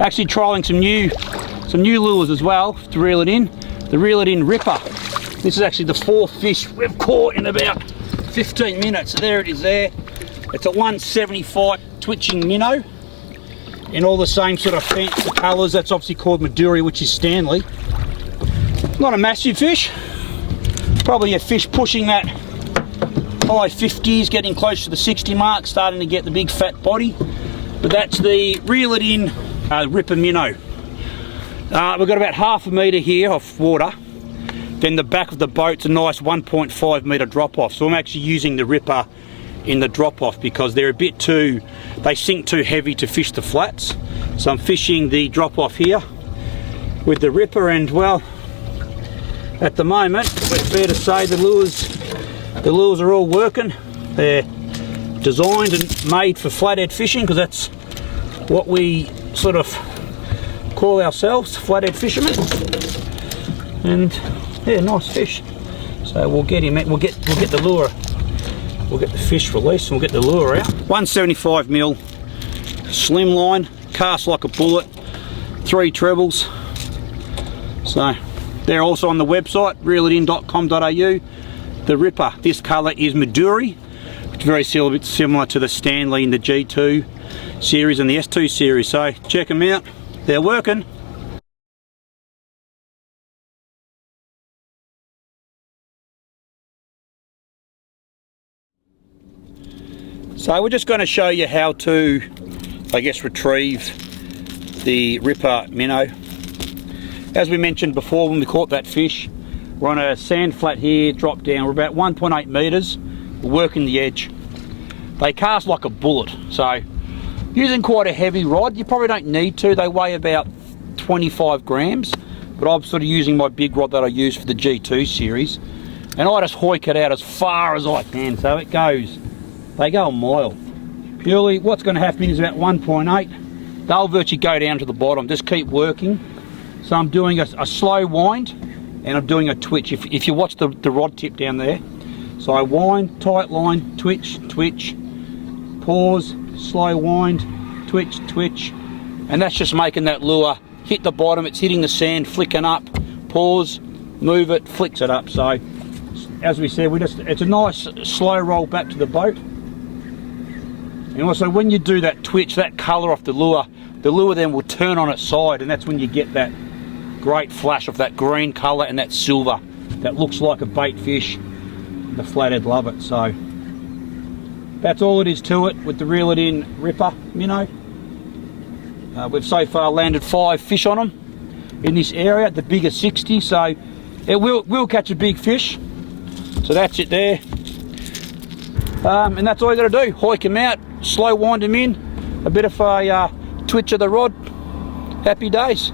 Actually trialling some new lures as well to reel it in. The Reel It In RIPPA. This is actually the 4th fish we've caught in about 15 minutes. So there it is there. It's a 175 twitching minnow in all the same sort of fancy colours. That's obviously called Maduri, which is Stanley. Not a massive fish. Probably a fish pushing that high 50s, getting close to the 60 mark, starting to get the big fat body. But that's the Reel It In RIPPA minnow. We've got about half a metre here of water. Then the back of the boat's a nice 1.5 metre drop off. So I'm actually using the RIPPA in the drop off because they're a bit too, they sink too heavy to fish the flats. So I'm fishing the drop off here with the RIPPA, and well, at the moment, it's fair to say the lures are all working. They're designed and made for flathead fishing because that's what we sort of call ourselves, flathead fishermen. And yeah, nice fish. So we'll get him. We'll get the lure. We'll get the fish released and we'll get the lure out. 175mm slim line, cast like a bullet, 3 trebles. So they're also on the website reelitin.com.au. The RIPPA, this colour is Maduri. It's very similar to the Stanley in the G2 series and the S2 series. So check them out. They're working. So we're just going to show you how to, I guess, retrieve the RIPPA minnow. As we mentioned before when we caught that fish, we're on a sand flat here, drop down. We're about 1.8 metres. We're working the edge. They cast like a bullet. So using quite a heavy rod, you probably don't need to. They weigh about 25 grams, but I'm sort of using my big rod that I use for the G2 series, and I just hoik it out as far as I can. So it goes, they go a mile. Purely what's going to happen is about 1.8, they'll virtually go down to the bottom. Just keep working. So I'm doing a slow wind and I'm doing a twitch. If you watch the rod tip down there, so I wind, tight line, twitch, twitch, pause, slow wind, twitch, twitch, and that's just making that lure hit the bottom. It's hitting the sand, flicking up, pause, move it, flicks it up. So as we said, it's a nice slow roll back to the boat. And also when you do that twitch, that colour off the lure then will turn on its side, and that's when you get that great flash of that green colour and that silver that looks like a bait fish. The flathead love it. So that's all it is to it with the Reel It In RIPPA minnow. We've so far landed 5 fish on them in this area, the bigger 60, so it will catch a big fish. So that's it there. And that's all you got to do, hoik them out, slow wind them in, a bit of a twitch of the rod, happy days.